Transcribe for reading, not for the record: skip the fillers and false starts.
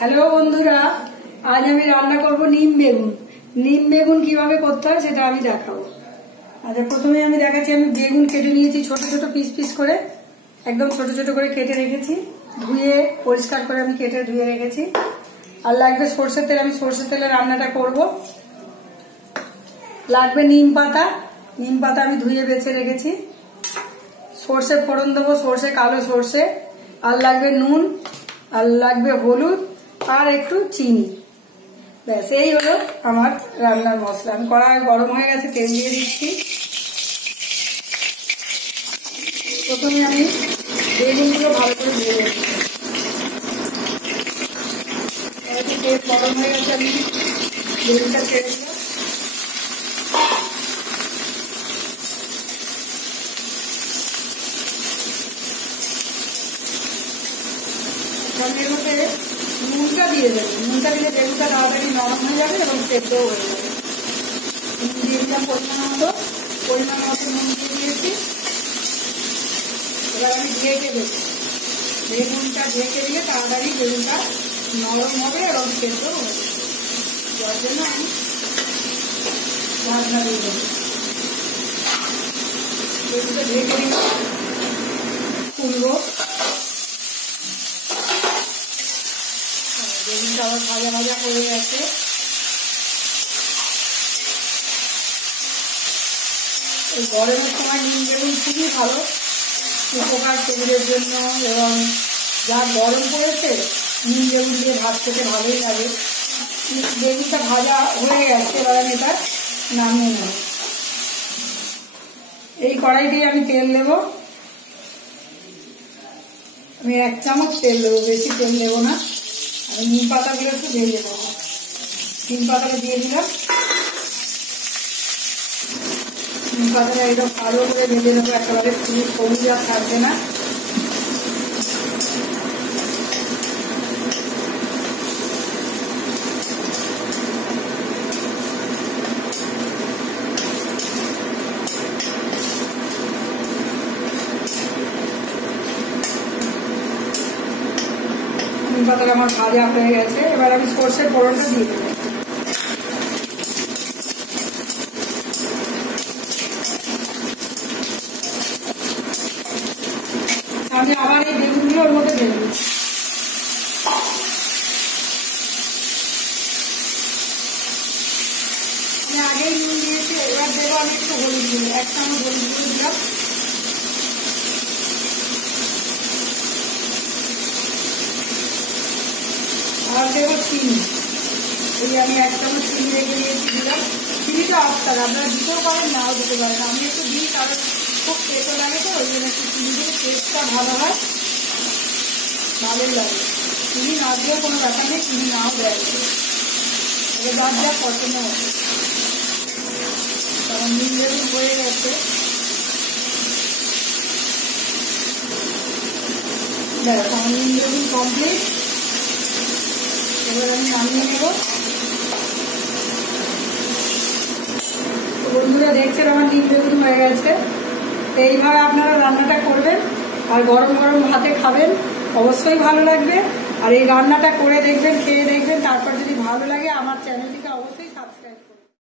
Hello বন্ধুরা, আজ আমি রান্না করব নিম বেগুন। নিম বেগুন কিভাবে করতে হয় সেটা আমি দেখাবো। আচ্ছা, প্রথমে আমি দেখাচ্ছি। আমি বেগুন কেটে নিয়েছি ছোট ছোট পিস পিস করে, একদম ছোট ছোট করে কেটে রেখেছি। ধুয়ে পরিষ্কার করে আমি কেটে ধুয়ে রেখেছি। আর লাগবে সরষের তেল। আমি সরষের তেলে রান্নাটা করব। লাগবে নিম পাতা। নিম পাতা আমি ধুয়ে বেছে রেখেছি। সরষে ফোড়ন দেবো, সরষে, কালো সরষে। আর লাগবে নুন, আর লাগবে হলুদ, আর একটু চিনি। ব্যাস, এই হলো আমার রান্নার মশলা। আমি কড়াই গরম হয়ে গেছে, তেল দিয়ে দিচ্ছি। প্রথমে আমি বেগুনগুলো ভালো করে ধুয়ে দিচ্ছি। তেল গরম হয়ে গেছে, আমি বেগুনটা ছেড়ে দিলাম। এর মধ্যে নুনটা দিয়ে দেবো। নুনটা দিলে বেগুনটা তাড়াতাড়ি নরম হয়ে যাবে এবং সেদ্ধও হয়ে যাবে। নুন দিয়ে দিলাম পরিমাণ মতো নুন দিয়ে দিয়েছি। এবার আমি ঢেকে দেবো। বেগুনটা ঢেকে দিলে তাড়াতাড়ি বেগুনটা নরম হবে এবং সেদ্ধও হবে। যার জন্য আমি ঢাকনা দিয়ে দেবো। বেগুনটা ঢেকে দিলে খুলবো। বেগুনটা আবার ভাজা ভাজা করে গেছে। এই গরমের সময় নিম বেগুন খুবই ভালো, উপকার শরীরের জন্য। এবং যা গরম পড়েছে, নিম বেগুন দিয়ে ভাত খেতে ভালোই লাগে। বেগুনটা ভাজা হয়ে গেছে, এবার আমি এটা নামিয়ে নেব। এই কড়াইতেই আমি তেল দেবো। আমি 1 চামচ তেল দেবো, বেশি তেল দেবো না। আমি নিম পাতাগুলো একটু ভেজে নেবো। নিম পাতাটা দিয়ে দিলাম। নিম পাতাটা একদম ভালো করে ভেজে নেবো, একেবারে খুবই সবুজ আর থাকবে না। নিম পাতাটা আমার ভাজা হয়ে গেছে। এবার আমি সরষের ফোড়নটা দিয়ে দেবো। আমি আবার এই বেগুনগুলো ওর মধ্যে দেবো। আমি আগেই নুন দিয়েছি, এবার দেবো আমি একটু হলুদ গুঁড়ো। 1 চামচ হলুদ গুঁড়ো দিলাম। আর দেবো চিনি। এই আমি 1 চামচ চিনি রেখে দিয়েছি, দিলাম। চিনিটা অপশনাল, আপনারা দিতেও পারেন, নাও দিতে পারেন। আমি একটু দিই, কারণ খুব তেতো লাগে তো, ওই জন্য একটু চিনি দিলে টেস্টটা ভালো হয়, ভালোই লাগে। চিনি না দিয়েও কোনো ব্যাপার নেই, চিনি নাও দেয়। এবার যার যা পছন্দ হবে। কারণ নিম বেগুন হয়ে গেছে। ব্যাস, আমার নিম বেগুন কমপ্লিট। এবার আমি নামিয়ে নেব। বন্ধুরা দেখছেন, আমার নিম বেগুন হয়ে গেছে। এইভাবে আপনারা রান্নাটা করবেন আর গরম গরম ভাতে খাবেন, অবশ্যই ভালো লাগবে। আর এই রান্নাটা করে দেখবেন, খেয়ে দেখবেন, তারপর যদি ভালো লাগে আমার চ্যানেলটিকে অবশ্যই